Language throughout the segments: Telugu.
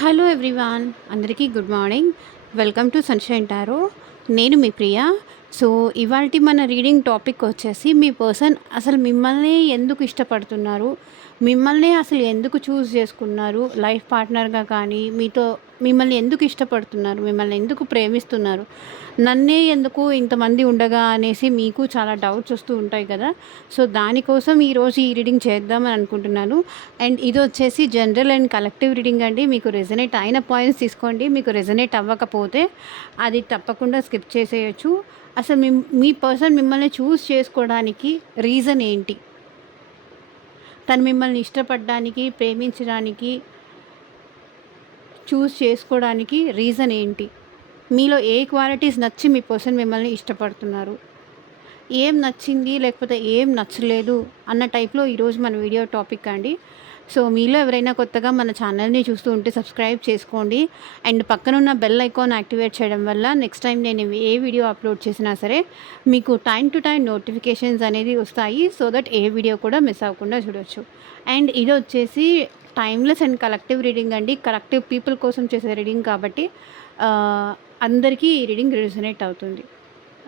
హలో ఎవ్రీవాన్, అందరికీ good morning. Welcome to sunshine tarot. నేను మీ ప్రియ. సో, ఇవాల్టి మన రీడింగ్ టాపిక్ వచ్చేసి మీ పర్సన్ అసలు మిమ్మల్ని ఎందుకు ఇష్టపడుతున్నారు? మిమ్మల్నే అసలు ఎందుకు చూజ్ చేసుకున్నారు? లైఫ్ పార్ట్నర్‌గా కానీ, మీతో మిమ్మల్ని ఎందుకు ఇష్టపడుతున్నారు? మిమ్మల్ని ఎందుకు ప్రేమిస్తున్నారు? నన్నే ఎందుకు ఇంతమంది ఉండగా అనేసి మీకు చాలా డౌట్స్ వస్తూ ఉంటాయి కదా! సో, దానికోసం ఈరోజు ఈ రీడింగ్ చేద్దామని అనుకుంటున్నాను. అండ్ ఇది వచ్చేసి జనరల్ అండ్ కలెక్టివ్ రీడింగ్ అండి. మీకు రెజొనేట్ అయిన పాయింట్స్ తీసుకోండి. మీకు రెజొనేట్ అవ్వకపోతే అది తప్పకుండా స్కిప్ చేసేయొచ్చు. అసలు మీ పర్సన్ మిమ్మల్ని చూజ్ చేసుకోవడానికి రీజన్ ఏంటి? తను మిమ్మల్ని ఇష్టపడడానికి, ప్రేమించడానికి, చూజ్ చేసుకోవడానికి రీజన్ ఏంటి? మీలో ఏ క్వాలిటీస్ నచ్చి మీ పర్సన్ మిమ్మల్ని ఇష్టపడుతున్నారు? ఏం నచ్చింది లేకపోతే ఏం నచ్చలేదు అన్న టైప్లో ఈరోజు మన వీడియో టాపిక్ అండి. సో, మీలో ఎవరైనా కొత్తగా మన ఛానల్ని చూస్తూ ఉంటే సబ్స్క్రైబ్ చేసుకోండి. అండ్ పక్కనున్న బెల్ ఐకాన్ యాక్టివేట్ చేయడం వల్ల నెక్స్ట్ టైం నేను ఏ వీడియో అప్లోడ్ చేసినా సరే మీకు టైం టు టైం నోటిఫికేషన్స్ అనేది వస్తాయి. సో దట్ ఏ వీడియో కూడా మిస్ అవ్వకుండా చూడొచ్చు. అండ్ ఇది వచ్చేసి టైమ్లెస్ అండ్ కలెక్టివ్ రీడింగ్ అండి. కలెక్టివ్ పీపుల్ కోసం చేసే రీడింగ్ కాబట్టి అందరికీ ఈ రీడింగ్ రెజొనేట్ అవుతుంది.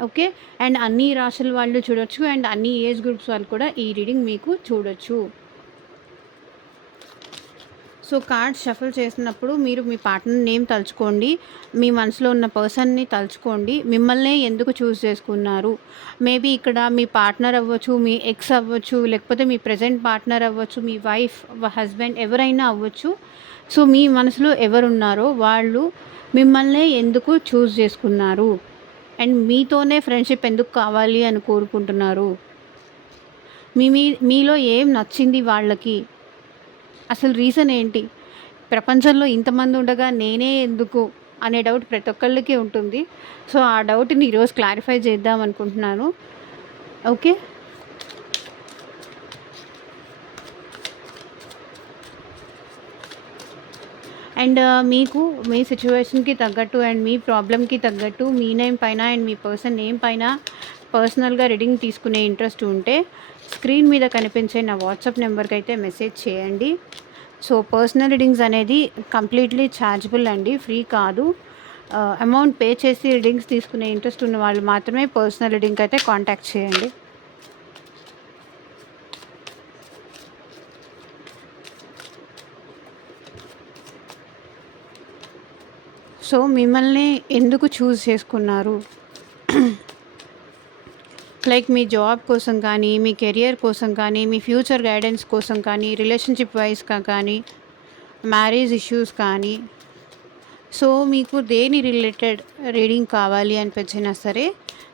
ఓకే. అండ్ అన్ని రాశుల వాళ్ళు చూడొచ్చు. అండ్ అన్ని ఏజ్ గ్రూప్స్ వాళ్ళు కూడా ఈ రీడింగ్ మీకు చూడొచ్చు. సో, కార్డ్స్ షఫుల్ చేసినప్పుడు మీరు మీ పార్ట్నర్ నేమ్ తలుచుకోండి. మీ మనసులో ఉన్న పర్సన్‌ని తలుచుకోండి. మిమ్మల్నే ఎందుకు చూజ్ చేసుకున్నారు? మేబీ ఇక్కడ మీ పార్ట్నర్ అవ్వచ్చు, మీ ఎక్స్ అవ్వచ్చు, లేకపోతే మీ ప్రెజెంట్ పార్ట్నర్ అవ్వచ్చు, మీ వైఫ్, హస్బెండ్ ఎవరైనా అవ్వచ్చు. సో, మీ మనసులో ఎవరున్నారో వాళ్ళు మిమ్మల్నే ఎందుకు చూజ్ చేసుకున్నారు? అండ్ మీతోనే ఫ్రెండ్‌షిప్ ఎందుకు కావాలి అని కోరుకుంటున్నారు? మీలో ఏం నచ్చింది వాళ్ళకి? అసలు రీజన్ ఏంటి? ప్రపంచంలో ఇంతమంది ఉండగా నేనే ఎందుకు అనే డౌట్ ప్రతి ఒక్కళ్ళకి ఉంటుంది. సో, ఆ డౌట్‌ని ఈరోజు క్లారిఫై చేద్దాం అనుకుంటున్నాను. ఓకే. అండ్ మీకు మీ సిచ్యువేషన్‌కి తగ్గట్టు అండ్ మీ ప్రాబ్లమ్‌కి తగ్గట్టు మీ నేమ్ పైన అండ్ మీ పర్సన్ నేమ్ పైన పర్సనల్‌గా రీడింగ్ తీసుకునే ఇంట్రెస్ట్ ఉంటే స్క్రీన్ మీద కనిపించే నా వాట్సాప్ నెంబర్కి అయితే మెసేజ్ చేయండి. సో, పర్సనల్ రీడింగ్స్ అనేది కంప్లీట్లీ ఛార్జబుల్ అండి, ఫ్రీ కాదు. అమౌంట్ పే చేసి రీడింగ్స్ తీసుకునే ఇంట్రెస్ట్ ఉన్న వాళ్ళు మాత్రమే పర్సనల్ రీడింగ్కి అయితే కాంటాక్ట్ చేయండి. సో, మిమ్మల్ని ఎందుకు చూజ్ చేసుకున్నారు? లైక్ మీ జాబ్ కోసం కానీ, మీ కెరియర్ కోసం కానీ, మీ ఫ్యూచర్ గైడెన్స్ కోసం కానీ, రిలేషన్షిప్ వైస్‌గా కానీ, మ్యారేజ్ ఇష్యూస్ కానీ. సో, మీకు దేని రిలేటెడ్ రీడింగ్ కావాలి అనిపించినా సరే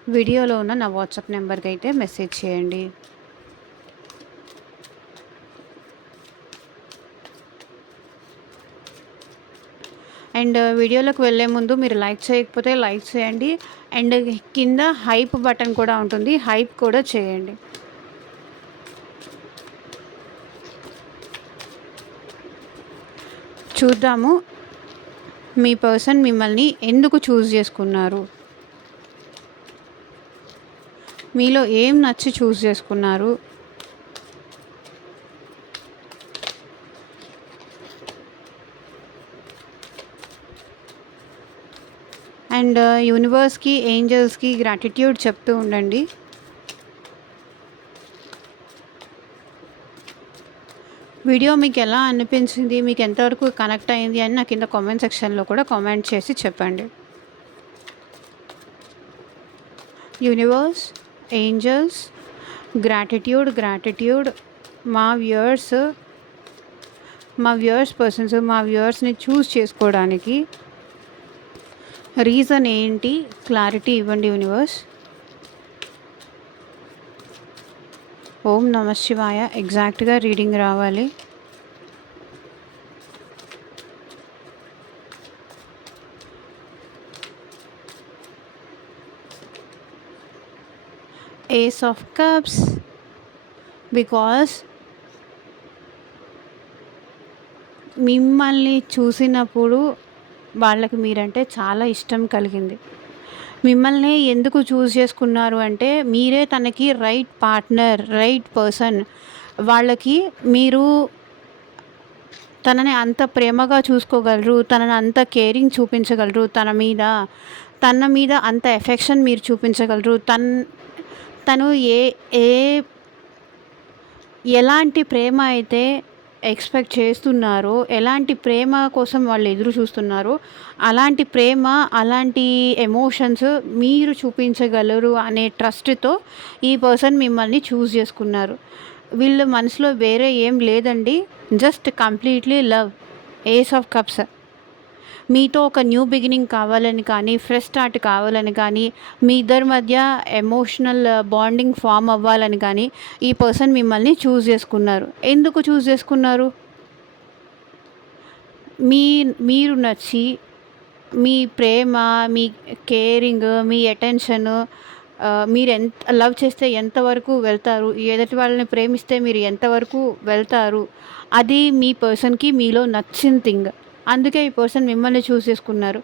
వీడియోలో ఉన్న నా వాట్సాప్ నెంబర్కి అయితే మెసేజ్ చేయండి. అండ్ వీడియోలోకి వెళ్ళే ముందు మీరు లైక్ చేయకపోతే లైక్ చేయండి. అండ్ కింద హైప్ బటన్ కూడా ఉంటుంది, హైప్ కూడా చేయండి. చూద్దాము మీ పర్సన్ మిమ్మల్ని ఎందుకు చూజ్ చేసుకున్నారు? మీలో ఏం నచ్చి చూజ్ చేసుకున్నారు? అండ్ యూనివర్స్‌కి, ఏంజెల్స్‌కి గ్రాటిట్యూడ్ చెప్తూ ఉండండి. వీడియో మీకు ఎలా అనిపించింది? మీకు ఎంతవరకు కనెక్ట్ అయింది అని నా కింద కామెంట్ సెక్షన్‌లో కూడా కామెంట్ చేసి చెప్పండి. యూనివర్స్, ఏంజెల్స్, గ్రాటిట్యూడ్ మా వ్యూవర్స్‌ని చూజ్ చేసుకోవడానికి రీజన్ ఏంటి? క్లారిటీ ఇవ్వండి యూనివర్స్. ఓం నమ శివాయ. ఎగ్జాక్ట్గా రీడింగ్ రావాలి. ఏస్ ఆఫ్ కప్స్, బికాస్ మిమ్మల్ని చూసినప్పుడు వాళ్ళకి మీరంటే చాలా ఇష్టం కలిగింది. మిమ్మల్ని ఎందుకు చూజ్ చేసుకున్నారు అంటే మీరే తనకి రైట్ పార్ట్నర్, రైట్ పర్సన్. వాళ్ళకి మీరు తనని అంత ప్రేమగా చూసుకోగలరు, తనని అంత కేరింగ్ చూపించగలరు తన మీద అంత ఎఫెక్షన్ మీరు చూపించగలరు. తను ఏ ఏ ఎలాంటి ప్రేమ అయితే ఎక్స్‌పెక్ట్ చేస్తున్నారో, ఎలాంటి ప్రేమ కోసం వాళ్ళు ఎదురు చూస్తున్నారో, అలాంటి ప్రేమ, అలాంటి ఎమోషన్స్ మీరు చూపించగలరు అనే ట్రస్ట్‌తో ఈ పర్సన్ మిమ్మల్ని చూజ్ చేసుకున్నారు. వీళ్ళ మనసులో వేరే ఏం లేదండి. Just completely love. Ace of cups. మీతో ఒక న్యూ బిగినింగ్ కావాలని కానీ, ఫ్రెష్ స్టార్ట్ కావాలని కానీ, మీ ఇద్దరి మధ్య ఎమోషనల్ బాండింగ్ ఫార్మ్ అవ్వాలని కానీ ఈ పర్సన్ మిమ్మల్ని చూజ్ చేసుకున్నారు. ఎందుకు చూజ్ చేసుకున్నారు? మీ మీరు నచ్చి, మీ ప్రేమ, మీ కేరింగ్, మీ అటెన్షను, మీరెంత లవ్ చేస్తే ఎంతవరకు వెళ్తారు, ఎదుటి వాళ్ళని ప్రేమిస్తే మీరు ఎంతవరకు వెళ్తారు, అది మీ పర్సన్‌కి మీలో నచ్చిన థింగ్. అందుకే ఈ పర్సన్ మిమ్మల్ని చూజ్ చేసుకున్నారు.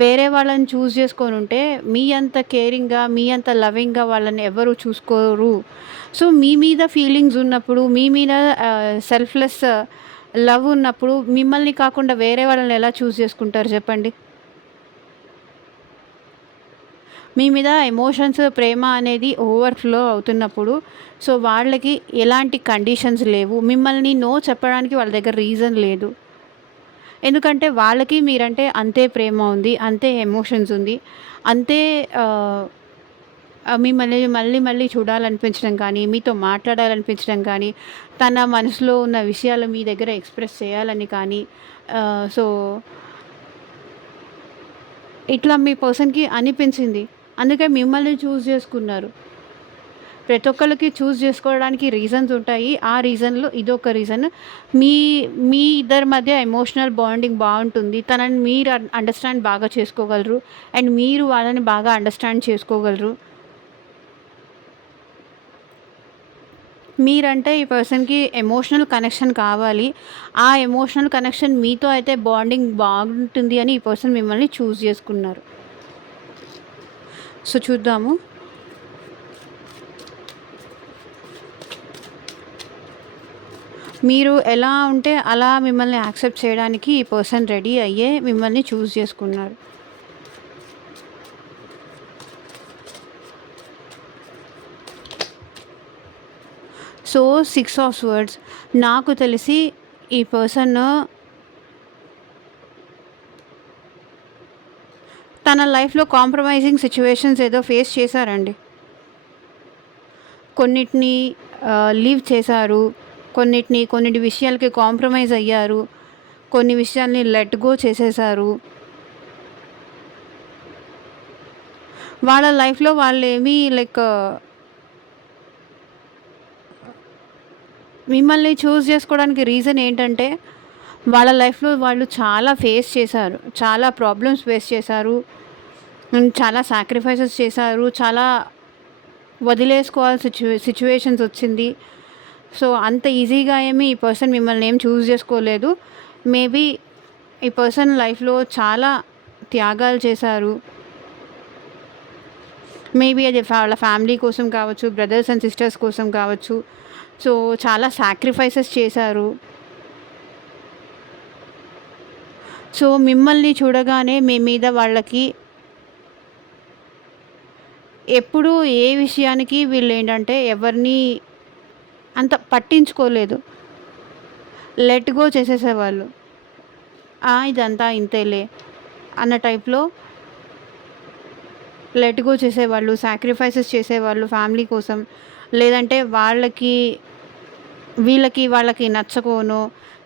వేరే వాళ్ళని చూజ్ చేసుకొనుంటే మీ అంత కేరింగ్‌గా, మీ అంత లవింగ్‌గా వాళ్ళని ఎవరు చూసుకోరు. సో, మీ మీద ఫీలింగ్స్ ఉన్నప్పుడు, మీ మీద సెల్ఫ్‌లెస్ లవ్ ఉన్నప్పుడు మిమ్మల్ని కాకుండా వేరే వాళ్ళని ఎలా చూజ్ చేసుకుంటారు చెప్పండి? మీ మీద ఎమోషన్స్, ప్రేమ అనేది ఓవర్‌ఫ్లో అవుతున్నప్పుడు, సో, వాళ్ళకి ఎలాంటి కండిషన్స్ లేవు. మిమ్మల్ని నో చెప్పడానికి వాళ్ళ దగ్గర రీజన్ లేదు. ఎందుకంటే వాళ్ళకి మీరంటే అంతే ప్రేమ ఉంది, అంతే ఎమోషన్స్ ఉంది, అంతే మిమ్మల్ని మళ్ళీ మళ్ళీ చూడాలనిపించడం కానీ, మీతో మాట్లాడాలనిపించడం కానీ, తన మనసులో ఉన్న విషయాలు మీ దగ్గర ఎక్స్‌ప్రెస్ చేయాలని కానీ, సో, ఇట్లా మీ పర్సన్‌కి అనిపించింది. అందుకే మిమ్మల్ని చూజ్ చేసుకున్నారు. ప్రతి ఒక్కళ్ళకి చూజ్ చేసుకోవడానికి రీజన్స్ ఉంటాయి. ఆ రీజన్‌లో ఇదొక రీజన్. మీ మీ ఇద్దరి మధ్య ఎమోషనల్ బాండింగ్ బావుంటుంది. తనని మీరు అండర్‌స్టాండ్ బాగా చేసుకోగలరు. అండ్ మీరు వాళ్ళని బాగా అండర్‌స్టాండ్ చేసుకోగలరు. మీరంటే ఈ పర్సన్‌కి ఎమోషనల్ కనెక్షన్ కావాలి. ఆ ఎమోషనల్ కనెక్షన్ మీతో అయితే బాండింగ్ బాగుంటుంది అని ఈ పర్సన్ మిమ్మల్ని చూజ్ చేసుకున్నారు. సో, చూద్దాము. మీరు ఎలా ఉంటే అలా మిమ్మల్ని యాక్సెప్ట్ చేయడానికి ఈ పర్సన్ రెడీ అయ్యే మిమ్మల్ని చూజ్ చేసుకున్నారు. So, 6 of swords. నాకు తెలిసి ఈ పర్సన్ తన లైఫ్‌లో కాంప్రమైజింగ్ సిట్యుయేషన్స్ ఏదో ఫేస్ చేశారండి. కొన్నిటిని లీవ్ చేశారు. కొన్నిటి విషయాలకి కాంప్రమైజ్ అయ్యారు. కొన్ని విషయాల్ని లెట్ గో చేసేశారు. వాళ్ళ లైఫ్‌లో వాళ్ళేమీ మిమ్మల్ని చూజ్ చేసుకోవడానికి రీజన్ ఏంటంటే, వాళ్ళ లైఫ్‌లో వాళ్ళు చాలా ఫేస్ చేశారు. చాలా ప్రాబ్లమ్స్ ఫేస్ చేశారు. చాలా సాక్రిఫైసెస్ చేశారు. చాలా వదిలేసుకోవాల్సిన సిట్యుయేషన్స్ వచ్చింది. సో, అంత ఈజీగా ఏమి ఈ పర్సన్ మిమ్మల్ని ఏం చూజ్ చేసుకోలేదు. మేబీ ఈ పర్సన్ లైఫ్‌లో చాలా త్యాగాలు చేశారు. మేబీ అది వాళ్ళ ఫ్యామిలీ కోసం కావచ్చు, బ్రదర్స్ అండ్ సిస్టర్స్ కోసం కావచ్చు. సో, చాలా సాక్రిఫైసెస్ చేశారు. సో, మిమ్మల్ని చూడగానే మీ మీద వాళ్ళకి ఎప్పుడూ ఏ విషయానికి వీళ్ళేంటంటే ఎవరిని అంత పట్టించుకోలేదు. లెట్ గో చేసేసేవాళ్ళు. ఇదంతా ఇంతేలే అన్న టైప్‌లో లెట్ గో చేసేవాళ్ళు. సాక్రిఫైసెస్ చేసేవాళ్ళు ఫ్యామిలీ కోసం. లేదంటే వాళ్ళకి నచ్చకోనో.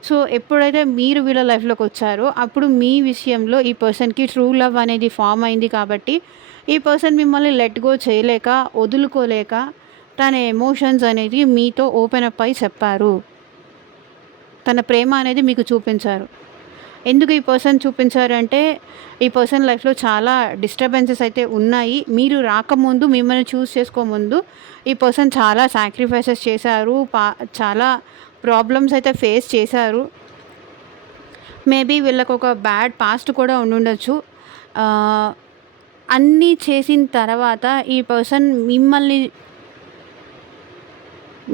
సో, ఎప్పుడైతే మీరు వీళ్ళ లైఫ్‌లోకొచ్చారో అప్పుడు మీ విషయంలో ఈ పర్సన్‌కి ట్రూ లవ్ అనేది ఫార్మ్ అయింది కాబట్టి, ఈ పర్సన్ మిమ్మల్ని లెట్ గో చేయలేక, వదులుకోలేక తన ఎమోషన్స్ అనేది మీతో ఓపెన్ అప్ అయ్యి చెప్పారు. తన ప్రేమ అనేది మీకు చూపించారు. ఎందుకు ఈ పర్సన్ చూపించారంటే, ఈ పర్సన్ లైఫ్‌లో చాలా డిస్టర్బెన్సెస్ అయితే ఉన్నాయి. మీరు రాకముందు, మిమ్మల్ని చూజ్ చేసుకోముందు ఈ పర్సన్ చాలా సాక్రిఫైసెస్ చేశారు. చాలా ప్రాబ్లమ్స్ అయితే ఫేస్ చేశారు. మేబీ వీళ్ళకొక బ్యాడ్ పాస్ట్ కూడా ఉండుండొచ్చు. అన్నీ చేసిన తర్వాత ఈ పర్సన్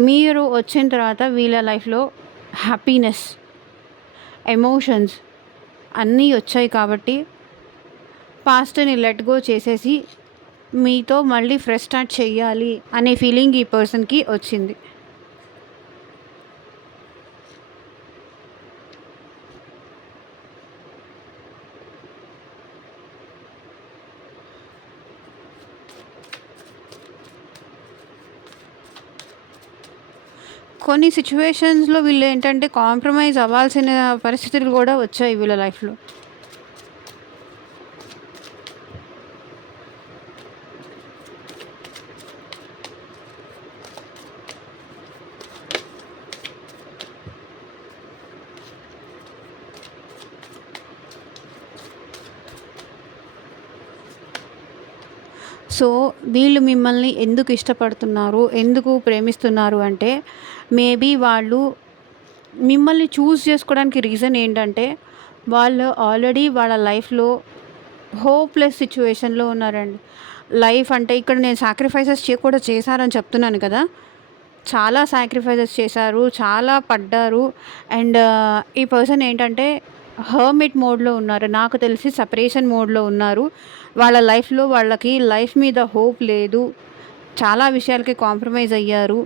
మీరు వచ్చిన తర్వాత వీళ్ళ లైఫ్‌లో హ్యాపీనెస్, ఎమోషన్స్ అన్నీ వచ్చాయి కాబట్టి పాస్ట్‌ని లెట్ గో చేసేసి మీతో మళ్ళీ ఫ్రెష్ స్టార్ట్ చేయాలి అనే ఫీలింగ్ ఈ పర్సన్‌కి వచ్చింది. కొన్ని సిట్యుయేషన్స్‌లో వీళ్ళేంటంటే కాంప్రమైజ్ అవ్వాల్సిన పరిస్థితులు గూడా వచ్చాయి వీళ్ళ లైఫ్‌లో. సో, వీళ్ళు మిమ్మల్ని ఎందుకు ఇష్టపడుతున్నారు? ఎందుకు ప్రేమిస్తున్నారు అంటే, మేబీ వాళ్ళు మిమ్మల్ని చూజ్ చేసుకోవడానికి రీజన్ ఏంటంటే, వాళ్ళు ఆల్రెడీ వాళ్ళ లైఫ్‌లో హోప్‌లెస్ సిట్యుయేషన్‌లో ఉన్నారండి. లైఫ్ అంటే ఇక్కడ నేను సాక్రిఫైసెస్ కూడా చేశారని చెప్తున్నాను కదా! చాలా సాక్రిఫైసెస్ చేశారు. చాలా పడ్డారు. అండ్ ఈ పర్సన్ ఏంటంటే హర్మిట్ మోడ్‌లో ఉన్నారు. నాకు తెలిసి సెపరేషన్ మోడ్‌లో ఉన్నారు. వాళ్ళ లైఫ్‌లో వాళ్ళకి లైఫ్ మీద హోప్ లేదు. చాలా విషయాలకి కాంప్రమైజ్ అయ్యారు.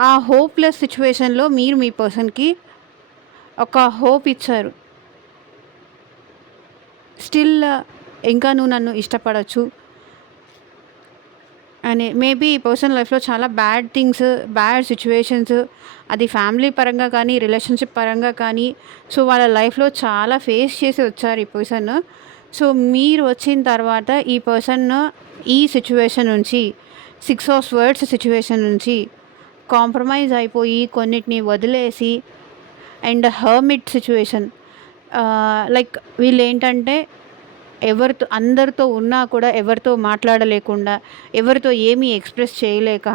ఆ హోప్‌లెస్ సిట్యుయేషన్‌లో మీరు మీ పర్సన్‌కి ఒక హోప్ ఇచ్చారు. స్టిల్ ఇంకా నువ్వు నన్ను ఇష్టపడొచ్చు అని. మేబీ ఈ పర్సన్ లైఫ్‌లో చాలా బ్యాడ్ థింగ్స్, బ్యాడ్ సిట్యుయేషన్స్ అది ఫ్యామిలీ పరంగా కానీ, రిలేషన్‌షిప్ పరంగా కానీ, సో, వాళ్ళ లైఫ్‌లో చాలా ఫేస్ చేసి వచ్చారు ఈ పర్సన్. సో, మీరు వచ్చిన తర్వాత ఈ పర్సన్ ఈ సిట్యుయేషన్ నుంచి 6 ఆఫ్ స్వర్డ్స్ సిట్యుయేషన్ నుంచి కాంప్రమైజ్ అయిపోయి కొన్నిటిని వదిలేసి అండ్ హర్మిట్ సిట్యుయేషన్ లైక్ వీళ్ళేంటంటే ఎవరితో అందరితో ఉన్నా కూడా ఎవరితో మాట్లాడలేకుండా, ఎవరితో ఏమీ ఎక్స్‌ప్రెస్ చేయలేక,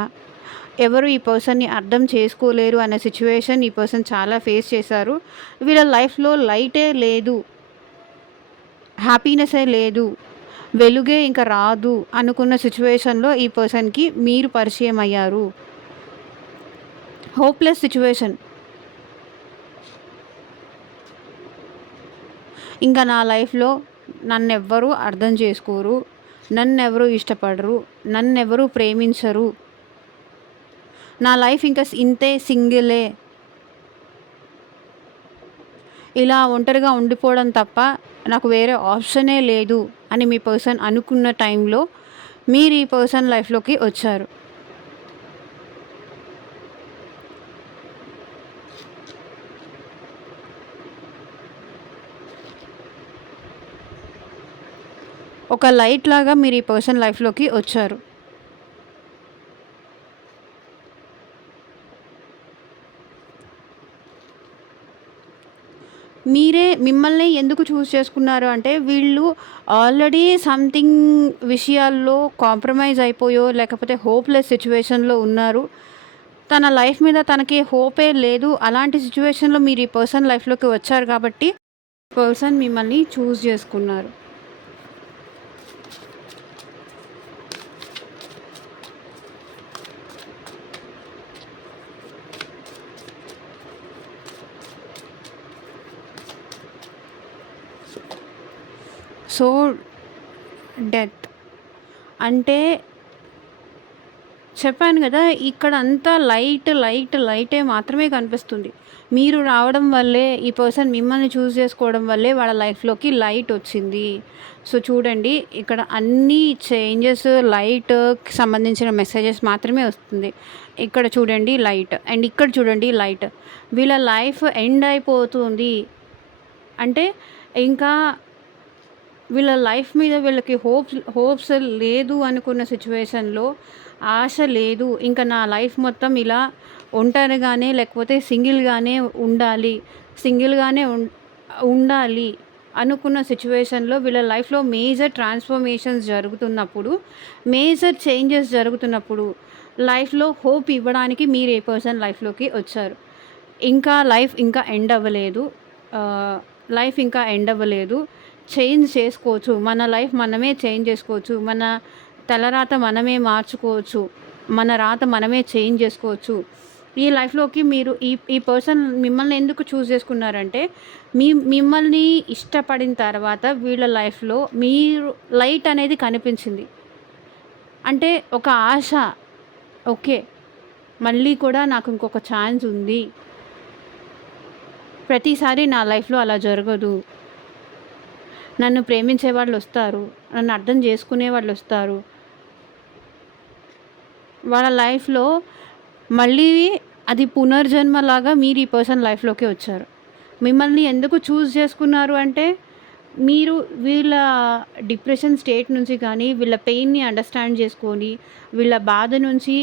ఎవరు ఈ పర్సన్‌ని అర్థం చేసుకోలేరు అనే సిట్యుయేషన్ ఈ పర్సన్ చాలా ఫేస్ చేశారు. వీళ్ళ లైఫ్‌లో లైటే లేదు. హ్యాపీనెస్సే లేదు. వెలుగే ఇంక రాదు అనుకున్న సిట్యుయేషన్‌లో ఈ పర్సన్‌కి మీరు పరిచయం అయ్యారు. Hopeless situation. ఇంక నా లైఫ్‌లో నన్నెవ్వరూ అర్థం చేసుకోరు. నన్నెవరు ఇష్టపడరు. నన్నెవరు ప్రేమించరు. నా లైఫ్ ఇంక ఇంతే సింగిలే. ఇలా ఒంటరిగా ఉండిపోవడం తప్ప నాకు వేరే ఆప్షనే లేదు అని మీ పర్సన్ అనుకున్న టైంలో మీరు ఈ పర్సన్ లైఫ్‌లోకి వచ్చారు. ఒక లైట్ లాగా మీరు ఈ పర్సన్ లైఫ్‌లోకి వచ్చారు. మిమ్మల్ని ఎందుకు చూజ్ చేసుకున్నారు అంటే వీళ్ళు ఆల్రెడీ సంథింగ్ విషయాల్లో కాంప్రమైజ్ అయిపోయో లేకపోతే హోప్‌లెస్ సిట్యుయేషన్‌లో ఉన్నారు. తన లైఫ్ మీద తనకి హోపే లేదు. అలాంటి సిట్యుయేషన్‌లో మీరు ఈ పర్సన్ లైఫ్‌లోకి వచ్చారు కాబట్టి పర్సన్ మిమ్మల్ని చూజ్ చేసుకున్నారు. సో, డెత్ అంటే చెప్పాను గదా! ఇక్కడంతా లైటే మాత్రమే కనిపిస్తుంది. మీరు రావడం వల్లే ఈ పర్సన్ మిమ్మల్ని చూజ్ చేసుకోవడం వల్లే వాళ్ళ లైఫ్‌లోకి లైట్ వచ్చింది. సో, చూడండి ఇక్కడ అన్నీ చేంజెస్ లైట్‌కి సంబంధించిన మెసేజెస్ మాత్రమే వస్తుంది. ఇక్కడ చూడండి లైట్ అండ్ ఇక్కడ చూడండి లైట్. వీళ్ళ లైఫ్ ఎండ్ అయిపోతుంది. అంటే ఇంకా వీళ్ళ లైఫ్ మీద వీళ్ళకి హోప్స్ లేదు అనుకున్న సిట్యుయేషన్‌లో ఆశ లేదు. ఇంక నా లైఫ్ మొత్తం ఇలా ఒంటరిగానే లేకపోతే సింగిల్‌గానే ఉండాలి. సింగిల్‌గానే ఉండాలి అనుకున్న సిట్యుయేషన్‌లో వీళ్ళ లైఫ్‌లో మేజర్ ట్రాన్స్‌ఫర్మేషన్స్ జరుగుతున్నప్పుడు, మేజర్ చేంజెస్ జరుగుతున్నప్పుడు లైఫ్‌లో హోప్ ఇవ్వడానికి మీరు ఏ పర్సన్ లైఫ్‌లోకి వచ్చారు. ఇంకా లైఫ్ ఇంకా ఎండ్ అవ్వలేదు. లైఫ్ ఇంకా ఎండ్ అవ్వలేదు. చేంజ్ చేసుకోవచ్చు. మన లైఫ్ మనమే చేంజ్ చేసుకోవచ్చు. మన తలరాత మనమే మార్చుకోవచ్చు. మన రాత మనమే చేంజ్ చేసుకోవచ్చు. ఈ లైఫ్‌లోకి మీరు ఈ ఈ పర్సన్ మిమ్మల్ని ఎందుకు చూజ్ చేసుకున్నారంటే, మిమ్మల్ని ఇష్టపడిన తర్వాత వీళ్ళ లైఫ్‌లో మీరు లైట్ అనేది కనిపించింది. అంటే ఒక ఆశ. ఓకే. మళ్ళీ కూడా నాకు ఇంకొక ఛాన్స్ ఉంది. ప్రతిసారి నా లైఫ్‌లో అలా జరగదు. నన్ను ప్రేమించే వాళ్ళొస్తారు. నన్ను అర్థం చేసుకునే వాళ్ళొస్తారు. వాళ్ళ లైఫ్‌లో మళ్ళీ అది పునర్జన్మలాగా మీరు ఈ పర్సన్ లైఫ్‌లోకి వచ్చారు. మిమ్మల్ని ఎందుకు చూజ్ చేసుకున్నారు అంటే, మీరు వీళ్ళ డిప్రెషన్ స్టేట్ నుంచి కానీ, వీళ్ళ పెయిన్‌ని అండర్‌స్టాండ్ చేసుకొని, వీళ్ళ బాధ నుంచి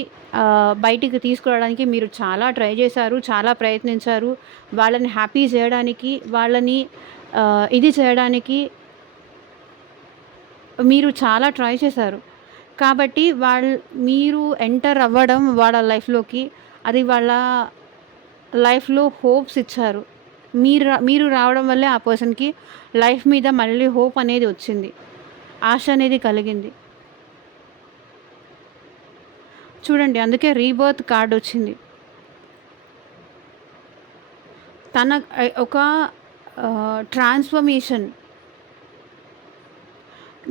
బయటికి తీసుకురావడానికి మీరు చాలా ట్రై చేశారు. చాలా ప్రయత్నించారు. వాళ్ళని హ్యాపీ చేయడానికి, వాళ్ళని ఇది చేయడానికి మీరు చాలా ట్రై చేశారు. కాబట్టి మీరు ఎంటర్ అవ్వడం వాళ్ళ లైఫ్‌లోకి, అది వాళ్ళ లైఫ్‌లో హోప్స్ ఇచ్చారు. మీరు రావడం వల్లే ఆ పర్సన్‌కి లైఫ్ మీద మళ్ళీ హోప్ అనేది వచ్చింది. ఆశ అనేది కలిగింది. చూడండి, అందుకే రీబర్త్ కార్డ్ వచ్చింది. తన ఒక ట్రాన్స్‌ఫర్మేషన్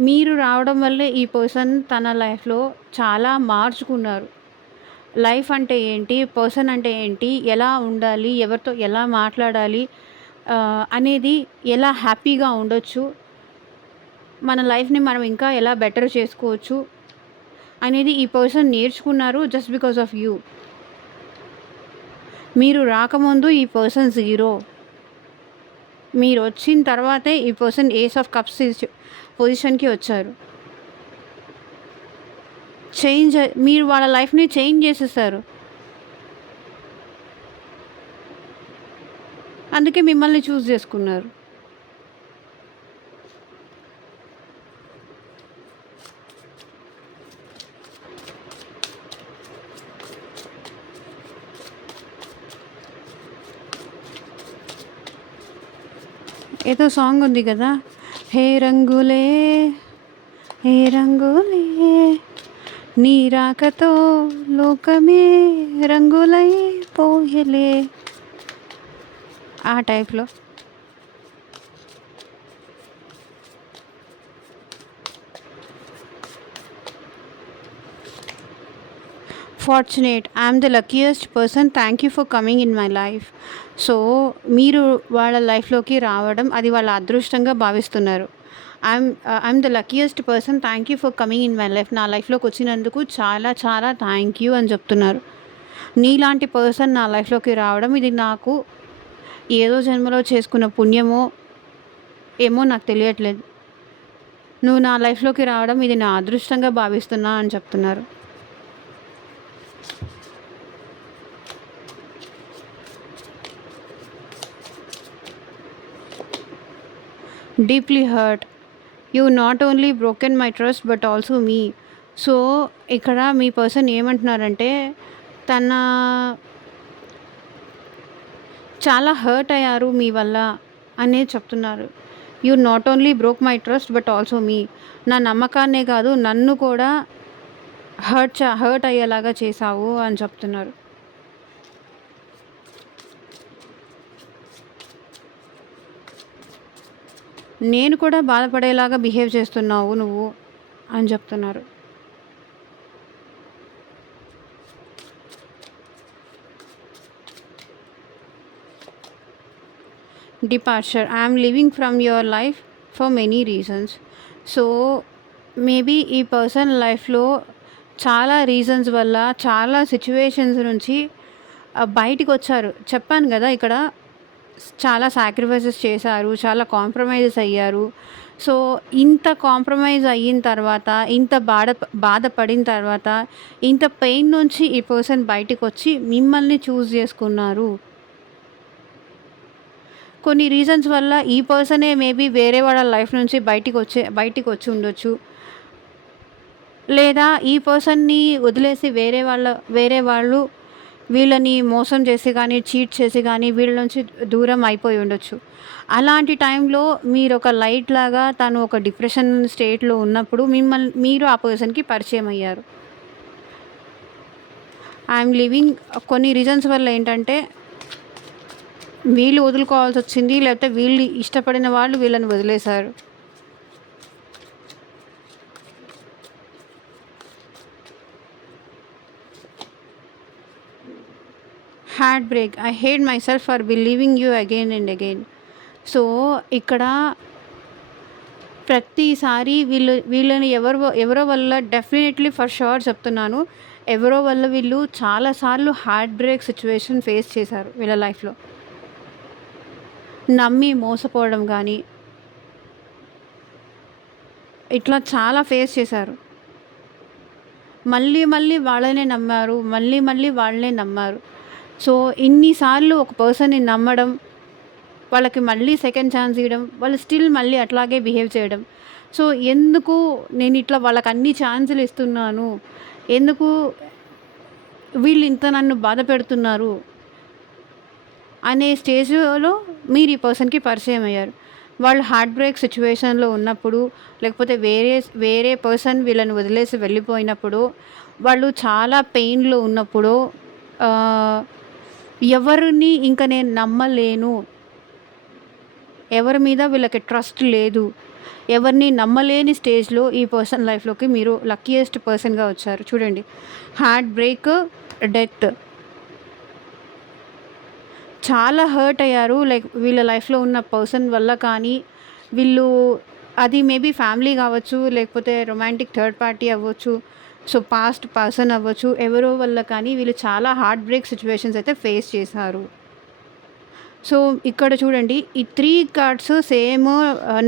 మీరు రావడం వల్లే ఈ పర్సన్ తన లైఫ్‌లో చాలా మార్చుకున్నారు. లైఫ్ అంటే ఏంటి? పర్సన్ అంటే ఏంటి? ఎలా ఉండాలి? ఎవరితో ఎలా మాట్లాడాలి? అనేది ఎలా హ్యాపీగా ఉండొచ్చు? మన లైఫ్‌ని మనం ఇంకా ఎలా బెటర్ చేసుకోవచ్చు? అనేది ఈ పర్సన్ నేర్చుకున్నారు జస్ట్ బికాస్ ఆఫ్ యూ. మీరు రాకముందు ఈ పర్సన్ 0. మీరొచ్చిన తర్వాతే ఈ పర్సన్ ఏస్ ఆఫ్ కప్స్ పొజిషన్‌కి వచ్చారు. మీరు వాళ్ళ లైఫ్‌ని చేంజ్ చేసేసారు. అందుకే మిమ్మల్ని చూజ్ చేసుకున్నారు. ఏదో సాంగ్ ఉంది కదా, హే రంగులే హే రంగులే నీ రాకతో లోకమే రంగులై పోయలే, ఆ టైప్‌లో. Fortunate, I'm the luckiest person, thank you for coming in my life. So మీరు వాళ్ళ లైఫ్‌లోకి రావడం అది వాళ్ళ అదృష్టంగా భావిస్తున్నారు. I'm the luckiest person, thank you for coming in my life. నా లైఫ్‌లోకి వచ్చినందుకు చాలా చాలా థ్యాంక్ యూ అని చెప్తున్నారు. నీలాంటి పర్సన్ నా లైఫ్‌లోకి రావడం ఇది నాకు ఏదో జన్మలో చేసుకున్న పుణ్యమో ఏమో నాకు తెలియట్లేదు. నువ్వు నా లైఫ్‌లోకి రావడం ఇది నా అదృష్టంగా భావిస్తున్నా అని చెప్తున్నారు. Deeply hurt, you not only broken my trust but also me. So ఇక్కడ మీ పర్సన్ ఏమంటున్నారంటే, తన చాలా హర్ట్ అయ్యారు మీ వల్ల అనేది చెప్తున్నారు. You not only broke my trust but also me. నా నమ్మకాన్నే కాదు నన్ను కూడా హర్ట్ అయ్యేలాగా చేశావు అని చెప్తున్నారు. నేను కూడా బాధపడేలాగా బిహేవ్ చేస్తున్నావు నువ్వు అని చెప్తున్నారు. Departure, I'm living from your life for many reasons. So maybe ఈ పర్సన్ లైఫ్లో చాలా రీజన్స్ వల్ల, చాలా సిచ్యువేషన్స్ నుంచి బయటికి వచ్చారు. చెప్పాను కదా, ఇక్కడ చాలా సాక్రిఫైసెస్ చేశారు, చాలా కాంప్రమైజెస్ అయ్యారు. సో ఇంత కాంప్రమైజ్ అయిన తర్వాత, ఇంత బాధపడిన తర్వాత, ఇంత పెయిన్ నుంచి ఈ పర్సన్ బయటికి వచ్చి మిమ్మల్ని చూస్ చేసుకున్నారు. కొన్ని రీజన్స్ వల్ల ఈ పర్సనే మేబీ వేరే వాళ్ళ లైఫ్ నుంచి బయటికి వచ్చి ఉండొచ్చు. లేదా ఈ పర్సన్ని వదిలేసి వేరే వాళ్ళు వీళ్ళని మోసం చేసి కానీ, చీట్ చేసి కానీ వీళ్ళ నుంచి దూరం అయిపోయి ఉండొచ్చు. అలాంటి టైంలో మీరు ఒక లైట్ లాగా, తను ఒక డిప్రెషన్ స్టేట్లో ఉన్నప్పుడు మీరు ఆ పర్సన్‌కి పరిచయం అయ్యారు. ఐఎమ్ లివింగ్ కొన్ని రీజన్స్ వల్ల ఏంటంటే వీళ్ళు వదులుకోవాల్సి వచ్చింది, లేకపోతే వీళ్ళు ఇష్టపడిన వాళ్ళు వీళ్ళని వదిలేశారు. Heart break, I hate my self for believing you again and again. So ఇక్కడ ప్రతిసారి వీళ్ళని ఎవరో వల్ల డెఫినెట్లీ ఫర్ షూర్ చెప్తున్నాను, ఎవరో వల్ల వీళ్ళు చాలాసార్లు హార్ట్ బ్రేక్ సిచ్యువేషన్ ఫేస్ చేశారు వీళ్ళ లైఫ్లో. నమ్మి మోసపోవడం కానీ ఇట్లా చాలా ఫేస్ చేశారు. మళ్ళీ మళ్ళీ వాళ్ళనే నమ్మారు, మళ్ళీ మళ్ళీ వాళ్ళనే నమ్మారు. సో ఇన్నిసార్లు ఒక పర్సన్ని నమ్మడం, వాళ్ళకి మళ్ళీ సెకండ్ ఛాన్స్ ఇవ్వడం, వాళ్ళు స్టిల్ మళ్ళీ అట్లాగే బిహేవ్ చేయడం. సో ఎందుకు నేను ఇట్లా వాళ్ళకి అన్ని ఛాన్సులు ఇస్తున్నాను, ఎందుకు వీళ్ళు ఇంత నన్ను బాధ పెడుతున్నారు అనే స్టేజ్లో మీరు ఈ పర్సన్కి పరిచయం అయ్యారు. వాళ్ళు హార్ట్ బ్రేక్ సిచ్యువేషన్లో ఉన్నప్పుడు, లేకపోతే వేరే పర్సన్ వీళ్ళని వదిలేసి వెళ్ళిపోయినప్పుడు, వాళ్ళు చాలా పెయిన్లో ఉన్నప్పుడు, ఎవరిని ఇంకా నేను నమ్మలేను, ఎవరి మీద వీళ్ళకి ట్రస్ట్ లేదు, ఎవరిని నమ్మలేని స్టేజ్లో ఈ పర్సన్ లైఫ్లోకి మీరు లక్కీయెస్ట్ పర్సన్గా వచ్చారు. చూడండి, హార్ట్ బ్రేక్, డెత్, చాలా హర్ట్ అయ్యారు. లైక్ వీళ్ళ లైఫ్లో ఉన్న పర్సన్ వల్ల కానీ, వీళ్ళు అది మేబీ ఫ్యామిలీ కావచ్చు, లేకపోతే రొమాంటిక్ థర్డ్ పార్టీ అవ్వచ్చు, సో పాస్ట్ పర్సన్ అవ్వచ్చు, ఎవరో వల్ల కానీ వీళ్ళు చాలా హార్ట్ బ్రేక్ సిచ్యువేషన్స్ అయితే ఫేస్ చేశారు. సో ఇక్కడ చూడండి, ఈ 3 కార్డ్స్ సేమ్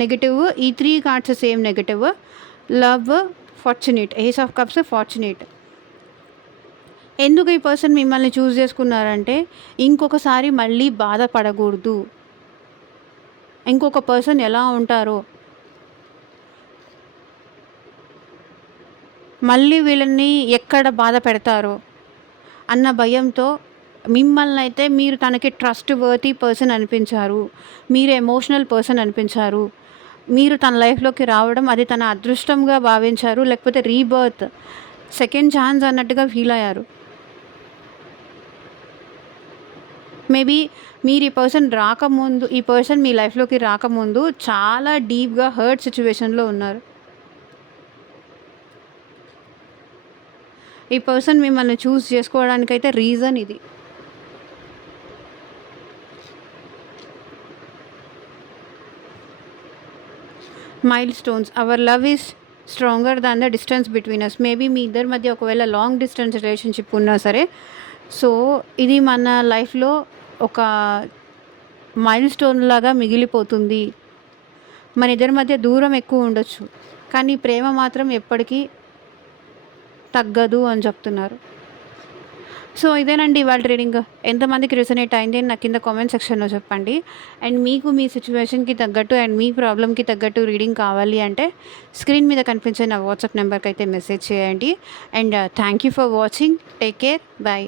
నెగటివ్, ఈ 3 cards same negative. Love, fortunate, ace of cups, fortunate. ఎందుకు ఈ పర్సన్ మిమ్మల్ని చూస్ చేసుకున్నారంటే, ఇంకొకసారి మళ్ళీ బాధపడకూడదు, ఇంకొక పర్సన్ ఎలా ఉంటారో, మళ్ళీ వీళ్ళని ఎక్కడ బాధ పెడతారో అన్న భయంతో మిమ్మల్ని అయితే, మీరు తనకి ట్రస్ట్ వర్తీ పర్సన్ అనిపించారు, మీరు ఎమోషనల్ పర్సన్ అనిపించారు, మీరు తన లైఫ్లోకి రావడం అది తన అదృష్టంగా భావించారు, లేకపోతే రీబర్త్, సెకండ్ ఛాన్స్ అన్నట్టుగా ఫీల్ అయ్యారు. మేబీ మీరు ఈ పర్సన్ మీ లైఫ్లోకి రాకముందు చాలా డీప్గా హర్ట్ సిచ్యువేషన్లో ఉన్నారు. ఈ పర్సన్ మిమ్మల్ని చూస్ చేసుకోవడానికైతే రీజన్ ఇది. Milestones, our love is stronger than the distance between us. Maybe మీ ఇద్దరి మధ్య ఒకవేళ లాంగ్ డిస్టెన్స్ రిలేషన్షిప్ ఉన్నా సరే, సో ఇది మన లైఫ్లో ఒక మైల్ స్టోన్ లాగా మిగిలిపోతుంది. మన ఇద్దరి మధ్య దూరం ఎక్కువ ఉండొచ్చు, కానీ ప్రేమ మాత్రం ఎప్పటికీ తగ్గదు అని చెప్తున్నారు. సో ఇదేనండి ఇవాళ రీడింగ్. ఎంతమందికి రిజనేట్ అయింది అని నాకు కింద కామెంట్ సెక్షన్లో చెప్పండి. అండ్ మీకు మీ సిచ్యువేషన్కి తగ్గట్టు అండ్ మీ ప్రాబ్లమ్కి తగ్గట్టు రీడింగ్ కావాలి అంటే స్క్రీన్ మీద కనిపించే నా వాట్సాప్ నెంబర్కి అయితే మెసేజ్ చేయండి. And thank you for watching. Take care, bye.